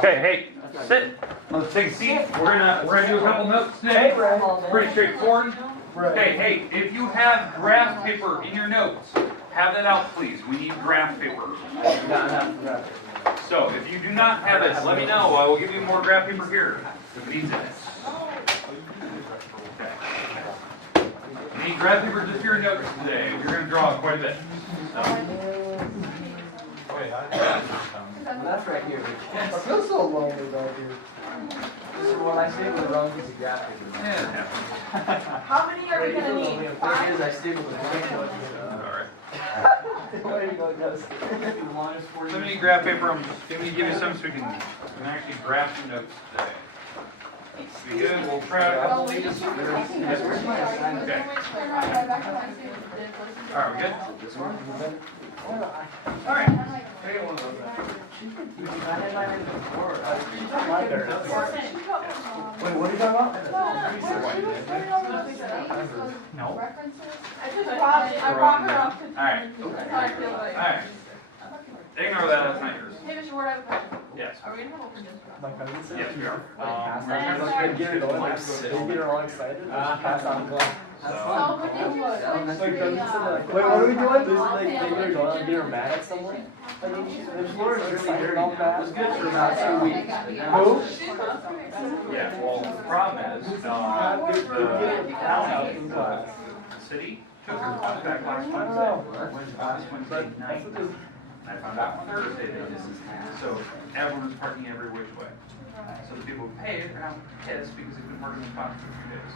Okay, hey, sit. Let's take a seat. We're gonna do a couple notes today. Pretty straightforward. Okay, hey, if you have graph paper in your notes, have that out, please. We need graph paper. So if you do not have it, let me know. I will give you more graph paper here if it needs it. Okay. You need graph paper just for your notes today. We're going to draw quite a bit. So. That's right here. I feel so lonely right here. This is when I stay with the wrong piece of graph paper. Yeah. How many are we going to need? There it 5? is, I stay with the blank. Alright. There you go, guys. So many graph paper. I'm just going to give you some so we can actually graph some notes today. Be good. We'll try a couple of these. Where's my assignment? Okay. Alright, we good? This one? Alright. I had mine in before. Wait, what are you talking about? No. I brought her up to Alright. Alright. Ignore that, that's not yours. Hey, Mr. Ward, I have a question. Yes. Are we going to have open this? Yes, we are. They get it all excited. Pass on glass. So, what did you Wait, what are we doing? Just like they get her going and get her mad at someone? The floor is really dirty now. It was good for about 2 weeks. Who? Yeah, well, the problem is, the city took her back last Wednesday night. I found out Thursday that this is so everyone was parking every which way. So the people who paid are now pissed because they've been parking in spots for 2 days.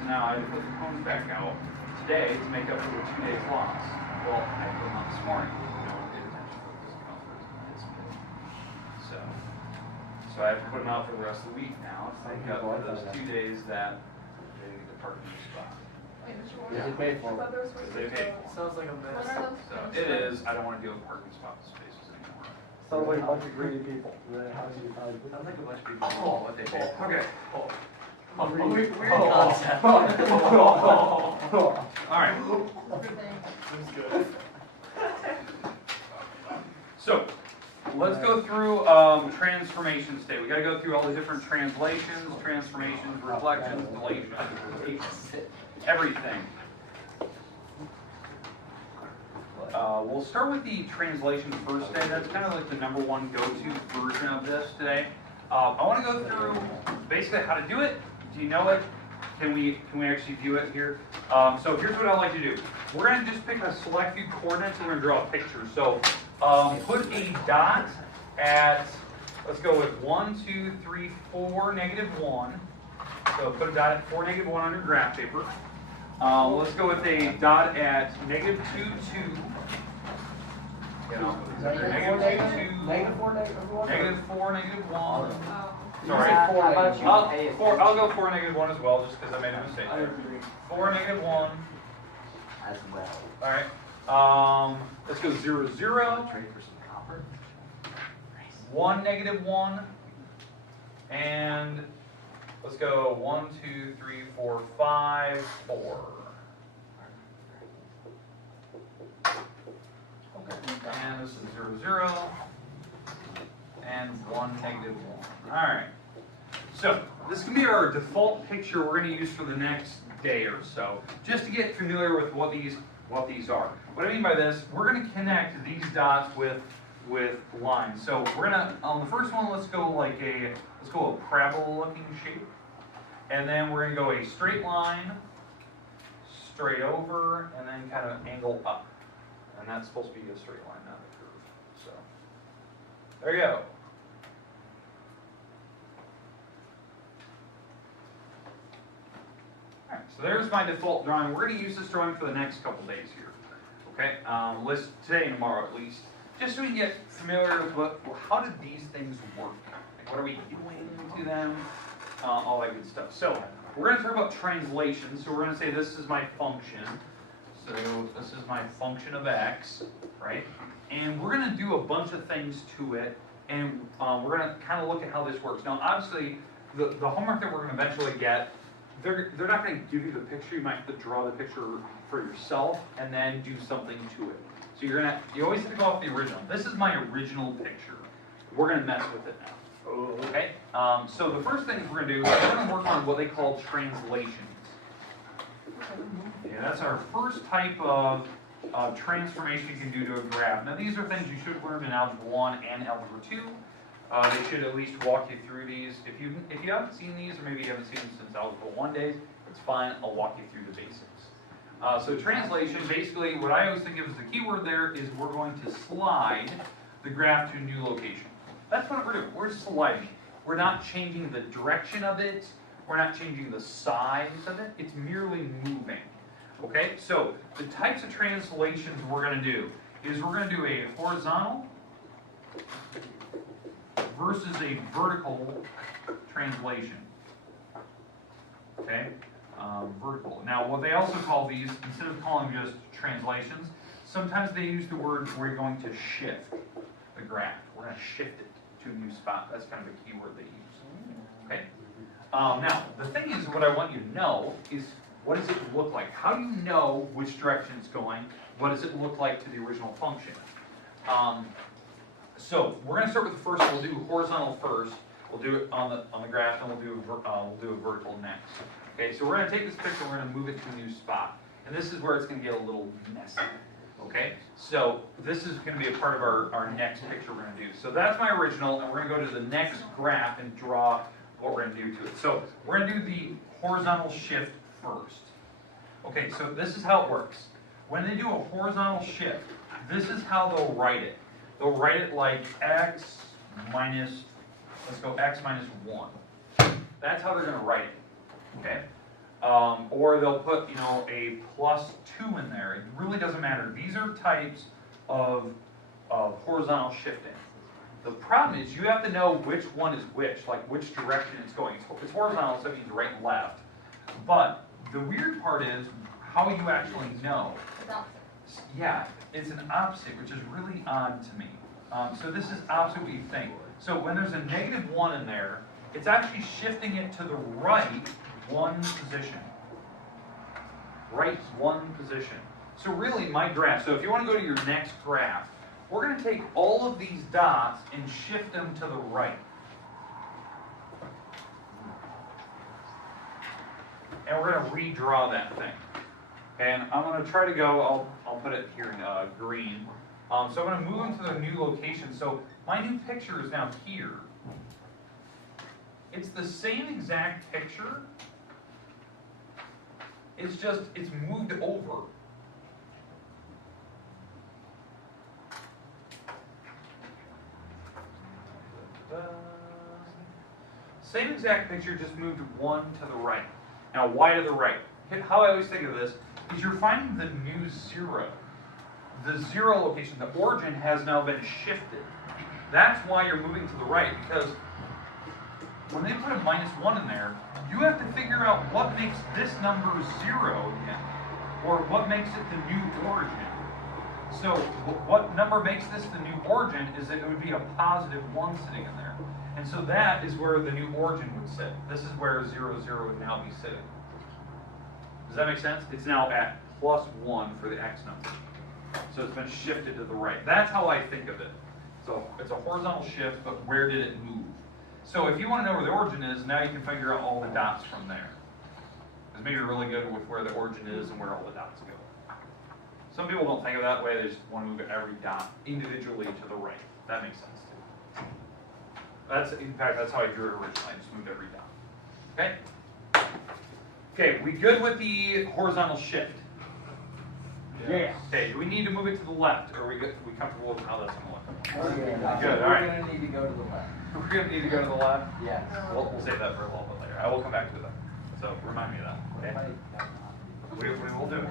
So now I had to put the cones back out today to make up for the 2 days lost. Well, I put them out this morning. No one paid attention for this conference. So I have to put them out for the rest of the week now to make up for those 2 days that they didn't get parking in the spot. Yeah, they paid for it. They paid. Sounds like a mess. So it is. I don't want to deal with parking spot spaces anymore. Sounds like a bunch of greedy people. How do you Sounds like a bunch of people. Oh, what they pay. Okay. Weird concept. All right. So let's go through transformations today. We got to go through all the different translations, transformations, reflections, deletions, everything. We'll start with the translation first today. That's kind of like the #1 go-to version of this today. I want to go through basically how to do it. Do you know it? Can we actually view it here? So here's what I like to do. We're going to just pick a select few coordinates and we're going to draw a picture. So put a dot at, let's go with 1, 2, 3, 4, -1. So put a dot at 4, -1 on your graph paper. Let's go with a dot at -2, 2. You know, -2, -4, -1. Sorry. I'll go 4, -1 as well, just because I made a mistake there. 4, -1. As well. All right. Let's go 0, 0. Trade for some copper. 1, -1. And let's go 1, 2, 3, 4, 5, 4. And this is 0, 0. And 1, -1. All right. So this can be our default picture we're going to use for the next day or so, just to get familiar with what these are. What I mean by this, we're going to connect these dots with lines. So we're going to on the first one, let's go a parabola-looking shape, and then we're going to go a straight line, straight over, and then kind of angle up, and that's supposed to be a straight line, not a curve. So there you go. Alright, so there's my default drawing. We're going to use this drawing for the next couple days here. Okay, today and tomorrow at least. Just so we can get familiar with how did these things work? Like, what are we doing to them? All that good stuff. So we're going to talk about translation. So we're going to say this is my function. So this is my function of x, right? And we're going to do a bunch of things to it. And we're going to kind of look at how this works. Now, obviously, the homework that we're going to eventually get, they're not going to give you the picture. You might have to draw the picture for yourself and then do something to it. So you always have to go off the original. This is my original picture. We're going to mess with it now. Okay, so the first thing we're gonna do is we're gonna work on what they call translations. Okay, that's our first type of transformation you can do to a graph. Now these are things you should have learned in Algebra 1 and Algebra 2. They should at least walk you through these. If you haven't seen these, or maybe you haven't seen them since Algebra 1 days, it's fine, I'll walk you through the basics. So translation, basically what I always think of as the keyword there is we're going to slide the graph to a new location. That's what we're doing, we're sliding. We're not changing the direction of it, we're not changing the size of it, it's merely moving. Okay, so the types of translations we're going to do is we're going to do a horizontal versus a vertical translation. Okay, vertical. Now what they also call these, instead of calling them just translations, sometimes they use the word we're going to shift the graph. We're going to shift it to a new spot. That's kind of a keyword they use. Okay. Now the thing is, what I want you to know is, what does it look like? How do you know which direction it's going? What does it look like to the original function? So we're going to start with the first. We'll do horizontal first. We'll do it on the graph, and we'll do a vertical next. Okay. So we're going to take this picture. We're going to move it to a new spot, and this is where it's going to get a little messy. Okay. So this is going to be a part of our next picture we're going to do. So that's my original, and we're going to go to the next graph and draw what we're going to do to it. So we're going to do the horizontal shift first. Okay, so this is how it works. When they do a horizontal shift, this is how they'll write it. They'll write it like x minus, let's go x minus 1. That's how they're going to write it, okay? Or they'll put, a plus 2 in there. It really doesn't matter. These are types of horizontal shifting. The problem is you have to know which one is which, like which direction it's going. It's horizontal, so it means right and left. But the weird part is how you actually know. It's opposite. Yeah, it's an opposite, which is really odd to me. So this is opposite what you think. So when there's a -1 in there, it's actually shifting it to the right one position. Right one position. So really my graph, so if you want to go to your next graph, we're going to take all of these dots and shift them to the right. And we're going to redraw that thing. And I'm going to try to go, I'll put it here in green. So I'm going to move them to the new location. So my new picture is now here. It's the same exact picture. It's just, it's moved over. Same exact picture, just moved one to the right. Now, why to the right? How I always think of this is you're finding the new 0. The 0 location, the origin has now been shifted. That's why you're moving to the right, because when they put a -1 in there, you have to figure out what makes this number 0 again, or what makes it the new origin. So what number makes this the new origin is that it would be a +1 sitting in there. And so that is where the new origin would sit. This is where 0, 0 would now be sitting. Does that make sense? It's now at +1 for the x number. So it's been shifted to the right. That's how I think of it. So it's a horizontal shift, but where did it move? So if you want to know where the origin is, now you can figure out all the dots from there. Because maybe you're really good with where the origin is and where all the dots go. Some people don't think of it that way. They just want to move every dot individually to the right. That makes sense too. In fact, that's how I drew it originally. I just moved every dot. Okay? Okay, we good with the horizontal shift? Yeah. Okay, do we need to move it to the left, or are we comfortable with how that's going to look? Okay. Good, all right. We're gonna need to go to the left. We're going to need to go to the left? Yes. We'll save that for a little bit later. I will come back to that. So remind me of that. Okay? We will do it.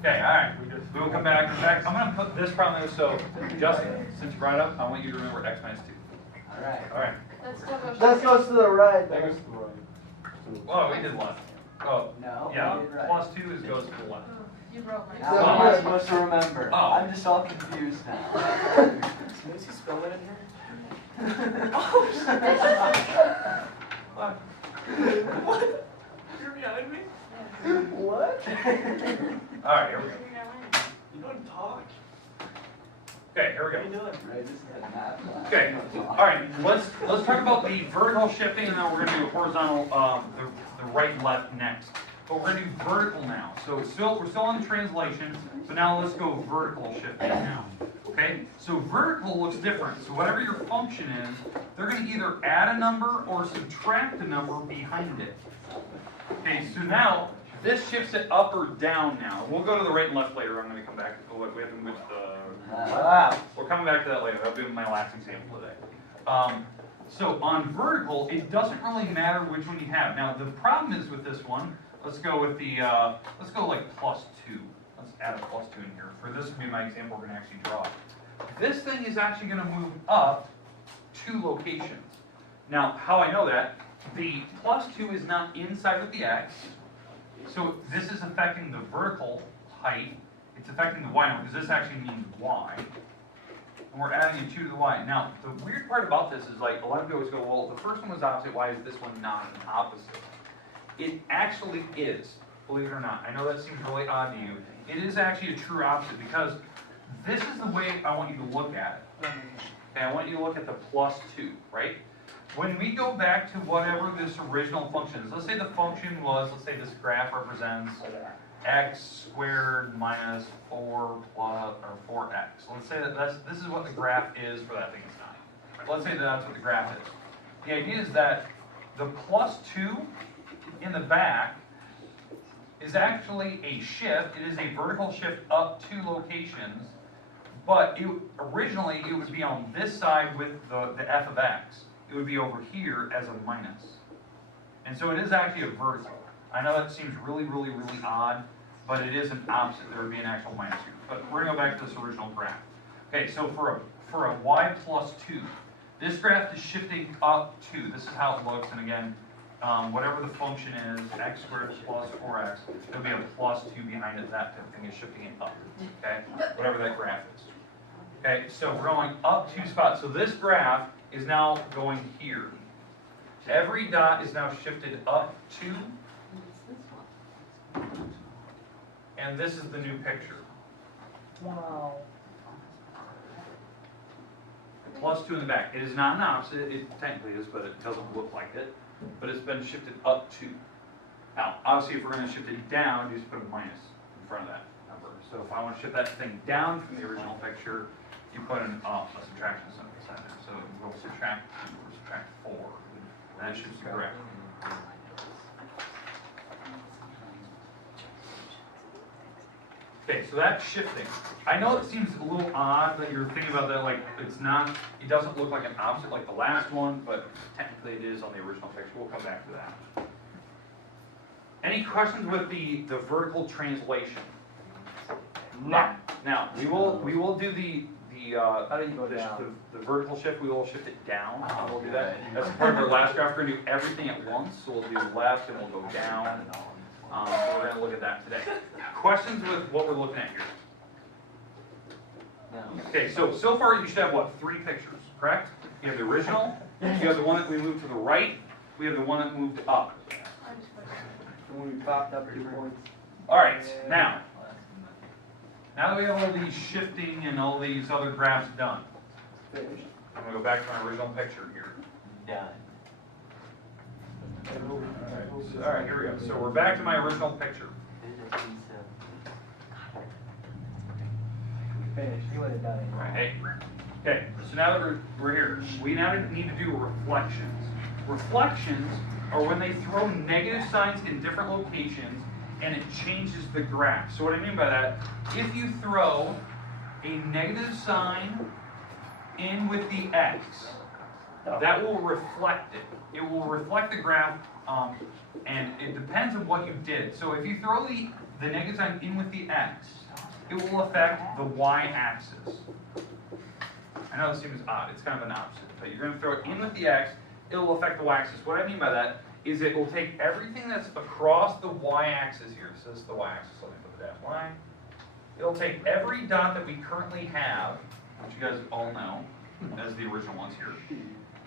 Okay, all right. We will come back. In fact, I'm going to put this problem there. So, Justin, since you brought it up, I want you to remember x minus 2. All right. All right. Let's still go. That goes to the right. That goes Oh, we did left. Oh, No. yeah. we did right. +2 goes to the left. You broke my. How am I supposed to remember? Oh. I'm just all confused now. Can you spell it in here? What? You're behind me? Yeah. What? All right, here we go. You don't talk. Okay, here we go. Right, this is the math. Okay, all right, let's talk about the vertical shifting, and then we're gonna do horizontal, the right and left next. But we're gonna do vertical now. So we're still on the translation, but now let's go vertical shifting now. Okay, so vertical looks different. So whatever your function is, they're gonna either add a number or subtract a number behind it. Okay, so now this shifts it up or down now. We'll go to the right and left later. I'm gonna come back. Oh, we have to move the. We're coming back to that later. That'll be my last example today. So on vertical, it doesn't really matter which one you have. Now the problem is with this one. Let's go with the. Let's go like +2. Let's add a +2 in here. For this to be my example, we're gonna actually draw it. This thing is actually gonna move up 2 locations. Now, how I know that? The +2 is not inside with the x. So this is affecting the vertical height. It's affecting the y number because this actually means y. And we're adding a 2 to the y. Now, the weird part about this is like a lot of people always go, well, the first one was opposite. Why is this one not an opposite? It actually is, believe it or not. I know that seems really odd to you. It is actually a true opposite because this is the way I want you to look at it. Okay, I want you to look at the +2, right? When we go back to whatever this original function is, let's say the function was, let's say this graph represents x squared minus 4 plus, or 4x. Let's say that this is what the graph is for that thing it's not. Let's say that that's what the graph is. The idea is that the +2 in the back is actually a shift. It is a vertical shift up 2 locations, but originally it would be on this side with the f of x. It would be over here as a minus. And so it is actually a vertical. I know that seems really, really, really odd, but it is an opposite. There would be an actual minus here. But we're gonna go back to this original graph. Okay, so for a y +2, this graph is shifting up 2. This is how it looks, and again, whatever the function is, x squared plus 4x, there'll be a +2 behind it. That type of thing is shifting it up, okay? Whatever that graph is. Okay, so we're going up 2 spots. So this graph is now going here. Every dot is now shifted up 2. And this is the new picture. Wow. +2 in the back. It is not an opposite. It technically is, but it doesn't look like it. But it's been shifted up 2. Now, obviously, if we're going to shift it down, you just put a minus in front of that number. So if I want to shift that thing down from the original picture, you put a subtraction sign beside there. So we'll subtract 2 or subtract 4. And that should be correct. Okay, so that's shifting. I know it seems a little odd that you're thinking about that, like it doesn't look like an opposite like the last one, but technically it is on the original picture. We'll come back to that. Any questions with the vertical translation? No. Now, we will do the How do you go down? the vertical shift, we will shift it down, and we'll do that. That's part of our last graph. We're going to do everything at once, so we'll do left and we'll go down. So we're going to look at that today. Questions with what we're looking at here? No. Okay, so far you should have, what, 3 pictures, correct? You have the original, you have the one that we moved to the right, we have the one that moved up. When we popped up 2 points. All right, now that we have all these shifting and all these other graphs done, Finished. I'm going to go back to my original picture here. Done. All right, here we go. So we're back to my original picture. Finished. You would have done it. All right, hey. Okay, so now that we're here, we now need to do reflections. Reflections are when they throw negative signs in different locations and it changes the graph. So what I mean by that, if you throw a negative sign in with the x, that will reflect it. It will reflect the graph, and it depends on what you did. So if you throw the negative sign in with the x, it will affect the y-axis. I know this seems odd. It's kind of an opposite, but you're going to throw it in with the x. It will affect the y-axis. What I mean by that is it will take everything that's across the y-axis here. So this is the y-axis. Let me put the dashed line. It'll take every dot that we currently have, which you guys all know as the original ones here,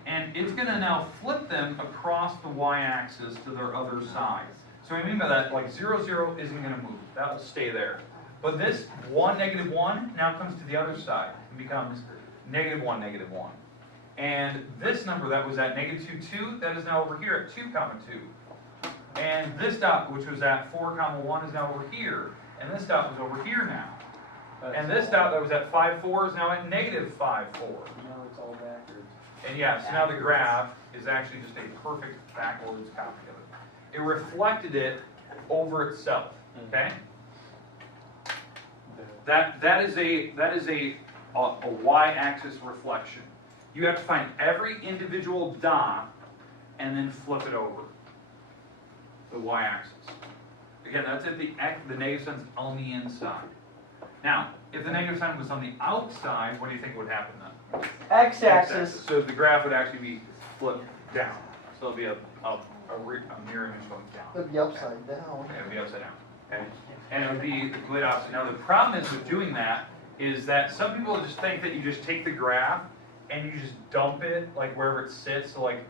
and it's going to now flip them across the y-axis to their other side. So what I mean by that, like 0, 0 isn't going to move. That will stay there. But this 1, -1 now comes to the other side and becomes -1, -1. And this number that was at -2, 2, that is now over here at 2, 2. And this dot, which was at 4, 1, is now over here. And this dot was over here now. And this dot that was at 5, 4 is now at -5, 4. Now it's all backwards. And yeah, so now the graph is actually just a perfect backwards copy of it. It reflected it over itself, okay? That is a y-axis reflection. You have to find every individual dot and then flip it over the y-axis. Again, that's if the negative sign's on the inside. Now, if the negative sign was on the outside, what do you think would happen then? X-axis. So the graph would actually be flipped down. So it'll be a mirror image going down. It'd be upside down. Yeah, it'll be upside down. Okay? And it would be the complete opposite. Now the problem is with doing that is that some people just think that you just take the graph and you just dump it like wherever it sits. So like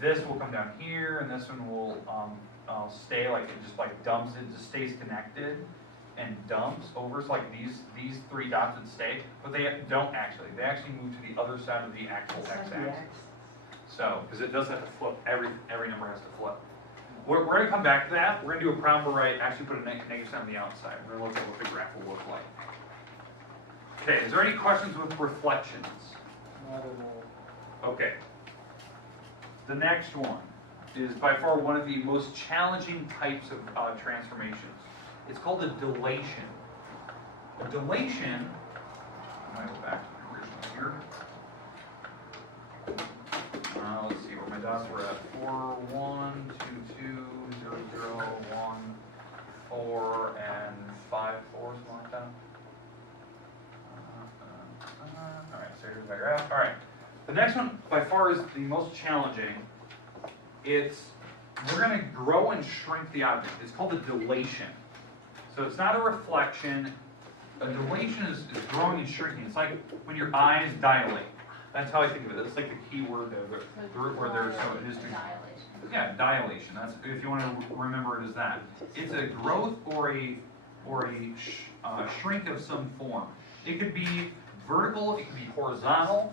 this will come down here and this one will stay like it just like dumps it, just stays connected and dumps over. So like these 3 dots would stay, but they don't actually. They actually move to the other side of the actual x-axis. So, because it does have to flip, every number has to flip. We're going to come back to that. We're going to do a problem where I actually put a negative sign on the outside. We're going to look at what the graph will look like. Okay, is there any questions with reflections? Not at all. Okay. The next one is by far one of the most challenging types of transformations. It's called a dilation. A dilation, I'm going to go back to the original here. Let's see where my dots were at. 4, 1, 2, 2, 0, 0, 1, 4, and 5, 4, something like that. Alright, so here's my graph. Alright. The next one by far is the most challenging. We're going to grow and shrink the object. It's called a dilation. So it's not a reflection. A dilation is growing and shrinking. It's like when your eyes dilate. That's how I think of it. That's like the key word there, the root word there. So it is yeah, dilation. That's if you want to remember it as that. It's a growth or a shrink of some form. It could be vertical. It could be horizontal.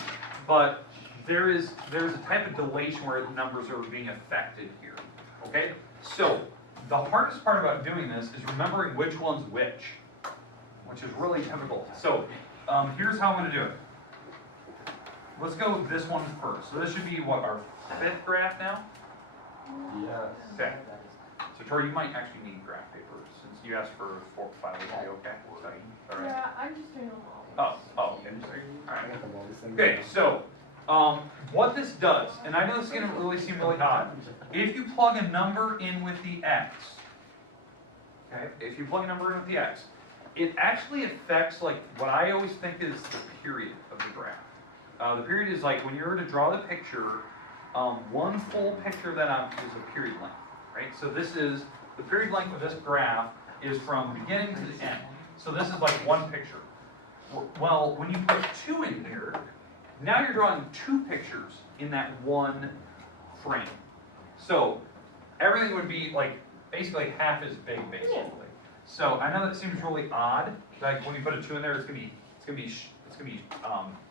But there's a type of dilation where the numbers are being affected here. Okay. So the hardest part about doing this is remembering which one's which is really difficult. So here's how I'm going to do it. Let's go with this one first. So this should be what, our 5th graph now? Yes. Okay. So Tori, you might actually need graph paper since you asked for 4, 5. Is that okay? All right. Yeah, I'm just doing them all. Oh, okay. All right. Okay, so what this does, and I know this is going to really seem really odd, if you plug a number in with the x, okay, if you plug a number in with the x, it actually affects like what I always think is the period of the graph. The period is like when you were to draw the picture, one full picture of that is a period length, right? So this is, the period length of this graph is from beginning to the end. So this is like one picture. Well, when you put 2 in here, now you're drawing 2 pictures in that one frame. So everything would be like basically half as big, basically. So I know that seems really odd. Like when you put a 2 in there, it's gonna be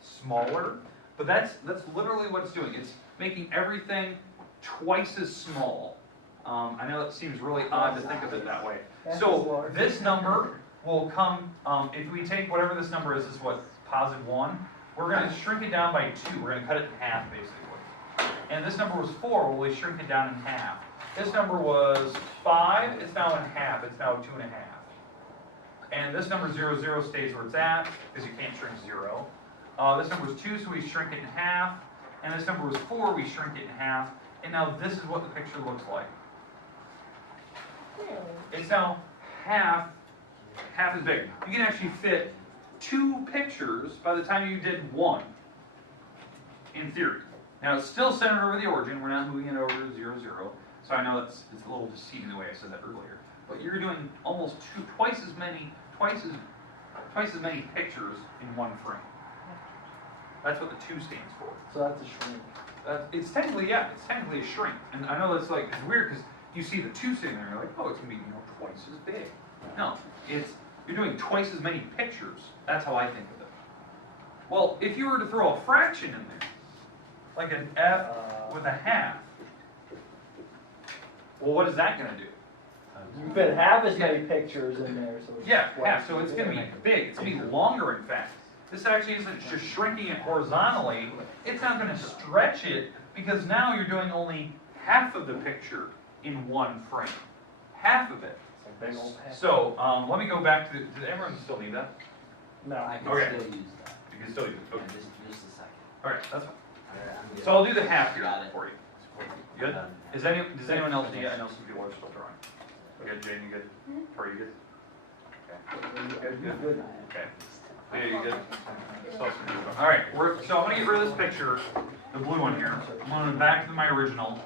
smaller. But that's literally what it's doing. It's making everything twice as small. I know that seems really odd to think of it that way. So this number will come, if we take whatever this number is what, +1, we're going to shrink it down by 2. We're going to cut it in half, basically. And this number was 4, well, we shrink it down in half. This number was 5, it's now in half, it's now 2.5. And this number 0, 0 stays where it's at, because you can't shrink 0. This number was 2, so we shrink it in half. And this number was 4, we shrink it in half. And now this is what the picture looks like. It's now half as big. You can actually fit 2 pictures by the time you did 1, in theory. Now it's still centered over the origin. We're not moving it over to 0, 0. So I know it's a little deceiving the way I said that earlier. But you're doing almost twice as many pictures in one frame. That's what the 2 stands for. So that's a shrink. It's technically a shrink. And I know that's it's weird because you see the 2 sitting there and you're like, oh, it's gonna be twice as big. No, it's You're doing twice as many pictures. That's how I think of it. Well, if you were to throw a fraction in there, like an F with a half, well, what is that going to do? You fit half as many pictures in there, so it's Yeah, twice half. So it's going to be big. It's going to be longer, in fact. This actually isn't just shrinking it horizontally. It's not going to stretch it because now you're doing only half of the picture in one frame. Half of it. Big old half. So let me go back to. Does everyone still need that? No. I can Okay. still use that. You can still use it. Yeah, Okay. just a second. All right, that's fine. I'm good. So I'll do the half here Got it. for you. Good? Does anyone else need? I know some people are still drawing. Okay, Jane, you good? Tori, you good? Okay. Good, good. Okay. Leah, you good? All right, so I'm gonna get rid of this picture, the blue one here. I'm going back to my original.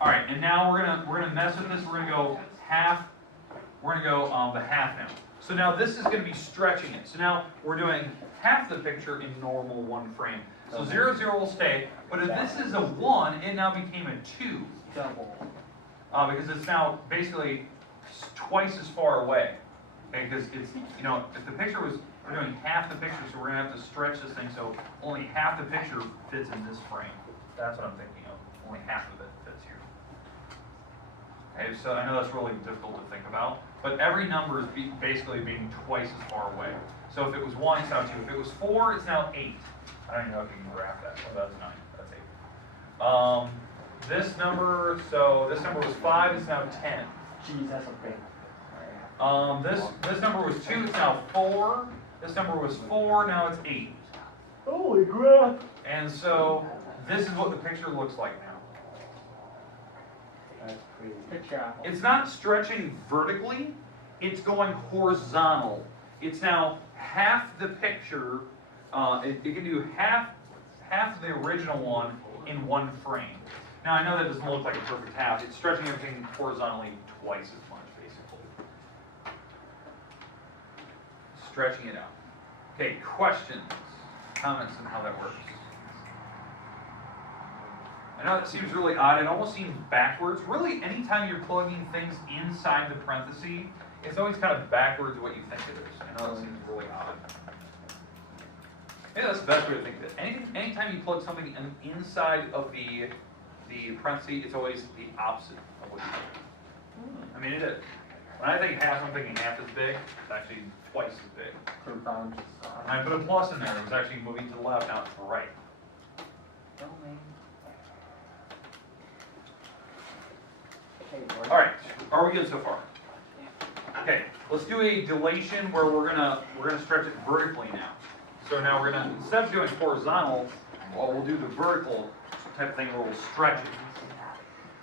All right, and now we're gonna mess with this. We're gonna go half. We're gonna go the half now. So now this is gonna be stretching it. So now we're doing half the picture in normal one frame. So 0, 0 will stay. But if this is a 1, it now became a 2. Double. Because it's now basically twice as far away. Okay, because it's, you know, if the picture was, we're doing half the picture, so we're going to have to stretch this thing so only half the picture fits in this frame. That's what I'm thinking of. Only half of it fits here. Okay, so I know that's really difficult to think about, but every number is basically being twice as far away. So if it was 1, it's now 2. If it was 4, it's now 8. I don't even know if you can graph that. Oh, that's 9. That's 8. This number, so this number was 5, it's now 10. Jeez, that's a big. This number was 2, it's now 4. This number was 4, now it's 8. Holy crap! And so this is what the picture looks like now. That's crazy. Picture apple. It's not stretching vertically, it's going horizontal. It's now half the picture, it can do half the original one in one frame. Now I know that doesn't look like a perfect half, it's stretching everything horizontally twice as much, basically. Stretching it out. Okay, questions, comments on how that works? I know that seems really odd, it almost seems backwards. Really, anytime you're plugging things inside the parenthesis, it's always kind of backwards what you think it is. I know that seems really odd. Yeah, that's the best way to think of it. Anytime you plug something inside of the parenthesis, it's always the opposite of what you think. I mean, it is. When I think half, I'm thinking half is big. It's actually twice as big. When I put a plus in there, it was actually moving to the left, now it's to the right. All right, are we good so far? Okay, let's do a dilation where we're gonna stretch it vertically now. So now we're gonna, instead of doing horizontal, well, we'll do the vertical type of thing where we'll stretch it.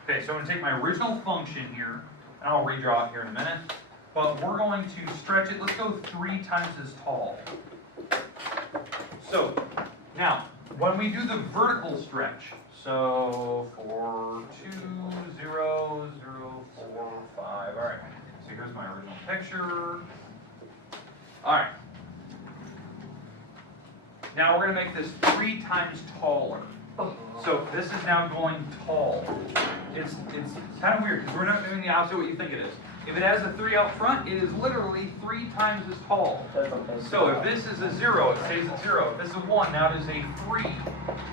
Okay, so I'm gonna take my original function here, and I'll redraw it here in a minute. But we're going to stretch it, let's go 3 times as tall. So, now, when we do the vertical stretch, so 4, 2, 0, 0, 4, 5, all right. So here's my original picture. All right. Now we're gonna make this 3 times taller. So this is now going tall. It's kind of weird because we're not doing the opposite of what you think it is. If it has a 3 out front, it is literally 3 times as tall. So if this is a 0, it stays at 0. If this is a 1, now it is a 3.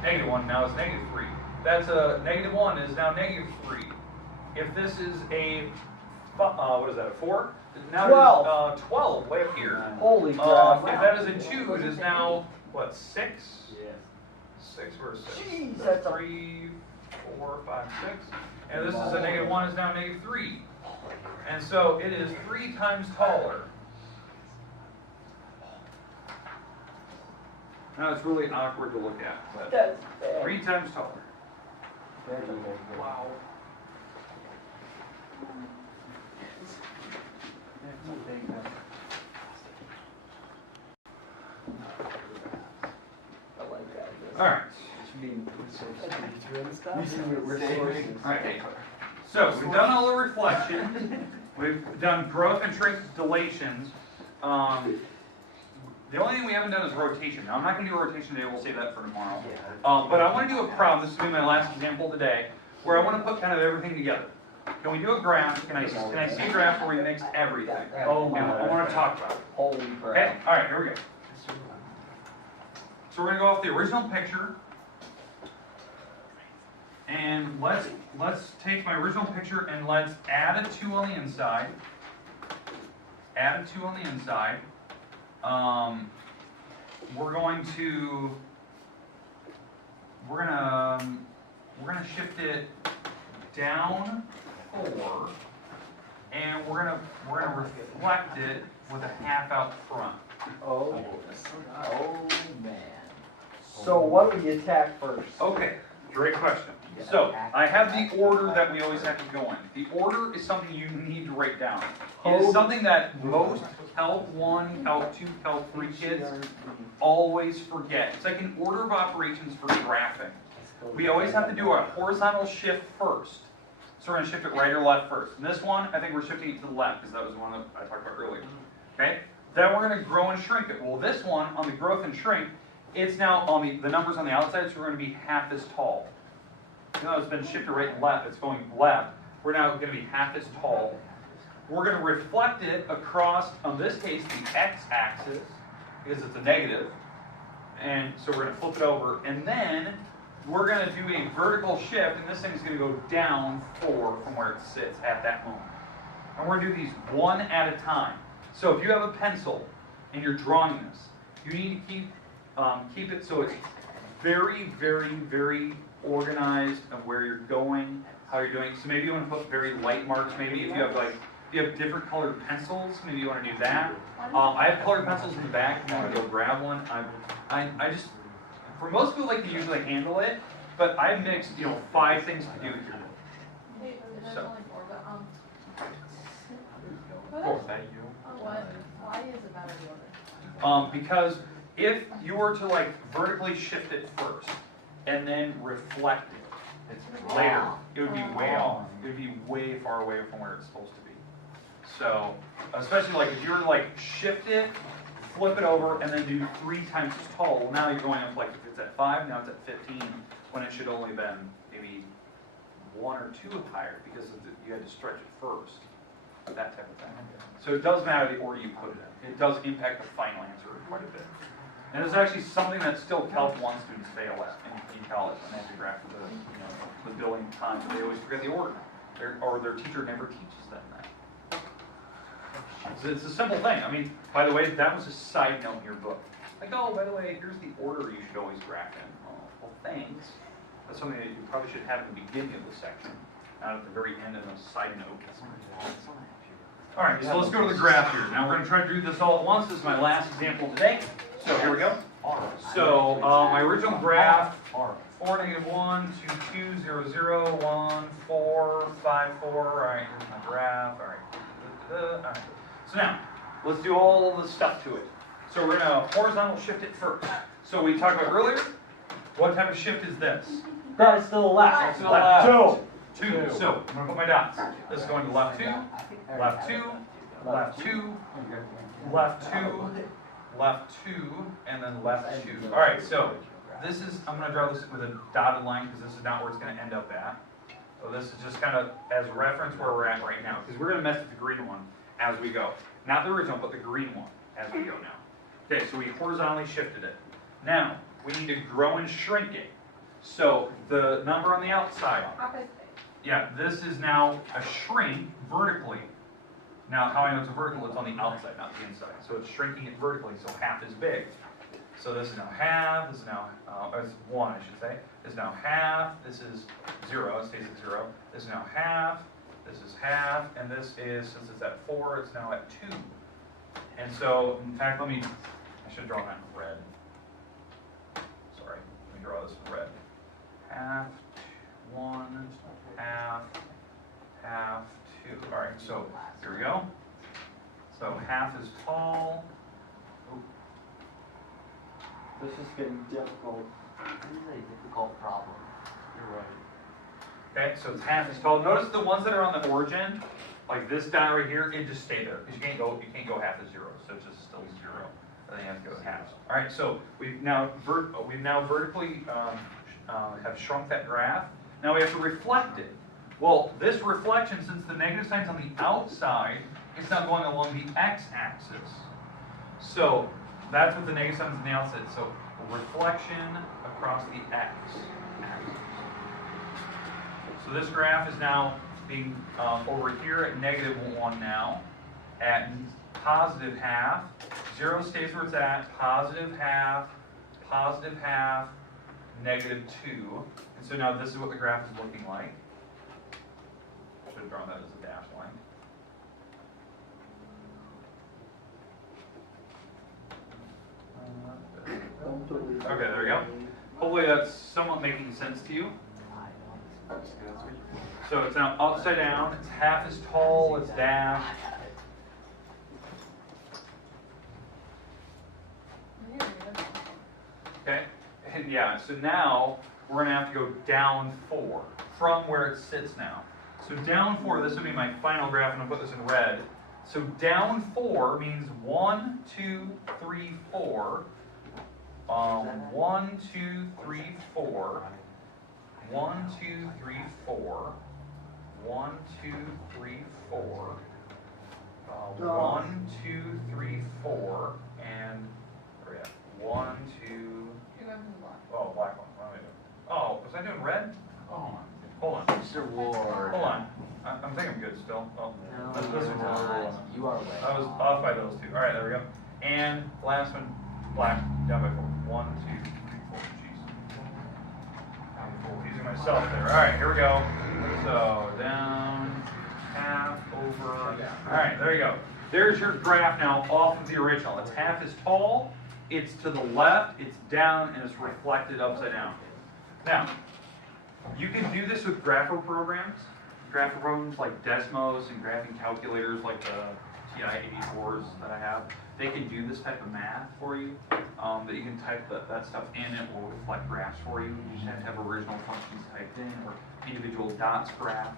Negative 1, now it's negative 3. That's a negative 1 is now negative 3. If this is a, what is that, a 4? Now 12. It is 12, way up here. Holy crap. If that is a 2, it is now, what, 6? Yeah. 6 or 6. Jeez, that's a- 3, 4, 5, 6. And this is a negative 1 is now negative 3. And so it is 3 times taller. Now it's really awkward to look at, but That's bad. 3 times taller. Wow. I like that. All right. All right. So we've done all the reflection. We've done growth and shrink dilations. The only thing we haven't done is rotation. Now I'm not going to do a rotation today. We'll save that for tomorrow. But I want to do a problem. This will be my last example today, where I want to put kind of everything together. Can we do a graph? Can I see a graph where we mixed everything? Oh And I want to talk about it. Holy Okay, crap. alright, here we go. So we're gonna go off the original picture. And let's take my original picture and let's add a 2 on the inside. Add a 2 on the inside. We're gonna shift it down 4, and we're gonna reflect it with a half out front. Oh man. So what do we attack first? Okay, great question. So I have the order that we always have to go in. The order is something you need to write down. It is something that most Calc 1, Calc 2, Calc 3 kids always forget. It's like an order of operations for graphing. We always have to do a horizontal shift first. So we're going to shift it right or left first. And this one, I think we're shifting it to the left because that was the one that I talked about earlier. Okay? Then we're going to grow and shrink it. Well, this one, on the growth and shrink, it's now on the numbers on the outside, so we're going to be half as tall. You know, it's been shifted right and left, it's going left. We're now going to be half as tall. We're going to reflect it across, in this case, the x-axis, because it's a negative. And so we're going to flip it over, and then we're going to do a vertical shift, and this thing is going to go down 4 from where it sits at that moment. And we're going to do these one at a time. So if you have a pencil and you're drawing this, you need to keep it so it's very, very, very organized of where you're going, how you're doing. So maybe you want to put very light marks. Maybe if you have different colored pencils, maybe you want to do that. I have colored pencils in the back. If you want to go grab one. I just, for most people like to usually handle it, but I mixed 5 things to do here. There's So. only 4, but Cool, thank you. why is it better order? Because if you were to like vertically shift it first and then reflect it, it's later. It would be way off. It would be way far away from where it's supposed to be. So, especially like if you were to like shift it, flip it over, and then do 3 times as tall. Well, now you're going up like if it's at 5, now it's at 15, when it should only been maybe 1 or 2 higher because you had to stretch it first. That type of thing. So it does matter the order you put it in. It does impact the final answer quite a bit. And it's actually something that still Calc 1 students fail at in college when they have to graph the billing time. They always forget the order. Or their teacher never teaches them that. So it's a simple thing. I mean, by the way, that was a side note in your book. Like, oh, by the way, here's the order you should always graph in. Oh, well, thanks. That's something that you probably should have at the beginning of the section, not at the very end in a side note. All right, so let's go to the graph here. Now we're going to try to do this all at once. This is my last example today. So here we go. So my original graph, 4, -1, 2, 2, 0, 0, 1, 4, 5, 4. All right, here's my graph. All right. All right. So now, let's do all the stuff to it. So we're going to horizontal shift it first. So we talked about earlier, what type of shift is this? That is to the left. To the left. 2. 2. So I'm going to put my dots. This is going to left 2, left 2, left 2, left 2, left 2, and then left 2. All right, so this is, I'm going to draw this with a dotted line because this is not where it's going to end up at. So this is just kind of as a reference where we're at right now, because we're going to mess with the green one as we go. Not the original, but the green one as we go now. Okay, so we horizontally shifted it. Now, we need to grow and shrink it. So the number on the outside, yeah, this is now a shrink vertically. Now, how I know it's a vertical, it's on the outside, not the inside. So it's shrinking it vertically, so half is big. So this is now half, this is now, it's 1 I should say. This is now half, this is 0, it stays at 0. This is now half, this is half, and this is, since it's at 4, it's now at 2. And so, in fact, I should draw that in red. Sorry, let me draw this in red. Half, 1, half, half, 2. All right, so here we go. So half is tall. Oop. This is getting difficult. This is a difficult problem. You're right. Okay, so it's half is tall. Notice the ones that are on the origin, like this dot right here, it just stay there because you can't go half as 0, so it's just still 0. And then you have to go half. All right, so we've now vertically have shrunk that graph. Now we have to reflect it. Well, this reflection, since the negative sign's on the outside, it's now going along the x-axis. So that's what the negative sign's on the outside. So reflection across the x-axis. So this graph is now being over here at -1 now, at positive half. 0 stays where it's at, positive half, -2. And so now this is what the graph is looking like. Should have drawn that as a dashed line. Okay, there we go. Hopefully that's somewhat making sense to you. So it's now upside down, it's half as tall, it's dashed. Okay, and yeah, so now we're gonna have to go down 4 from where it sits now. So down 4, this would be my final graph, and I'll put this in red. So down 4 means 1, 2, 3, 4. 1, 2, 3, 4. 1, 2, 3, 4. 1, 2, 3, 4. 1, 2, 3, 4. And where are we at? 1, 2. Oh, black one. What am I doing? Oh, was I doing red? Oh, hold on. Mr. Ward. Hold on. I'm thinking I'm good still. Oh, No, this you're one. not. You are way. I was off by those 2. All right, there we go. And last one, black, down by 4. 1, 2, 3, 4. Jeez. I'm confusing myself there. All right, here we go. So down, half, over. All right, there you go. There's your graph now off of the original. It's half as tall. It's to the left, it's down, and it's reflected upside down. Now, you can do this with grapher programs. Grapher programs like Desmos and graphing calculators like the TI-84s that I have. They can do this type of math for you. That you can type that stuff in, it will reflect graphs for you. You just have to have original functions typed in or individual dots graphed.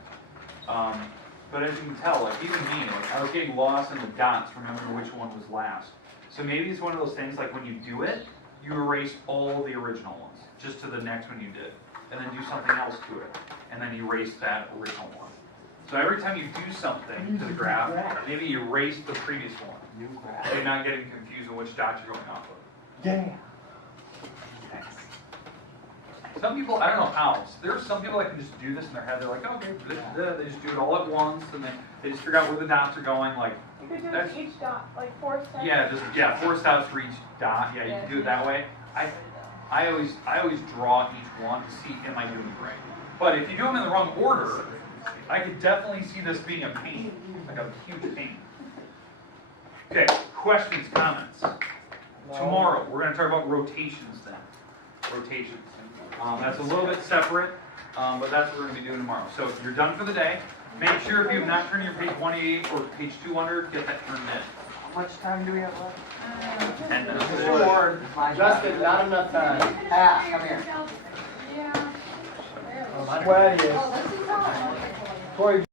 But as you can tell, like even me, like I was getting lost in the dots, remembering which one was last. So maybe it's one of those things like when you do it, you erase all the original ones, just to the next one you did, and then do something else to it, and then erase that original one. So every time you do something to the graph, maybe erase the previous one. So you're not getting confused on which dots you're going off of. Yeah. Some people, I don't know how, there's some people that can just do this in their head, they're like, okay, they just do it all at once, and they just figure out where the dots are going, like, You could do That's- each dot, like 4 steps. yeah, 4 stops for each dot, yeah, you can do it that way. I always draw each one to see, am I doing it right? But if you do them in the wrong order, I could definitely see this being a pain, like a huge pain. Okay, questions, comments? Tomorrow, we're gonna talk about rotations then. Rotations. That's a little bit separate, but that's what we're gonna be doing tomorrow. So you're done for the day. Make sure if you have not turned your page 188 or page 200, get that turned in. How much time do we have left? 10 minutes. Mr. Ward. My Justin, not enough time. Pat, come here. Yeah. Well, yes. Oh, this is all. Corey,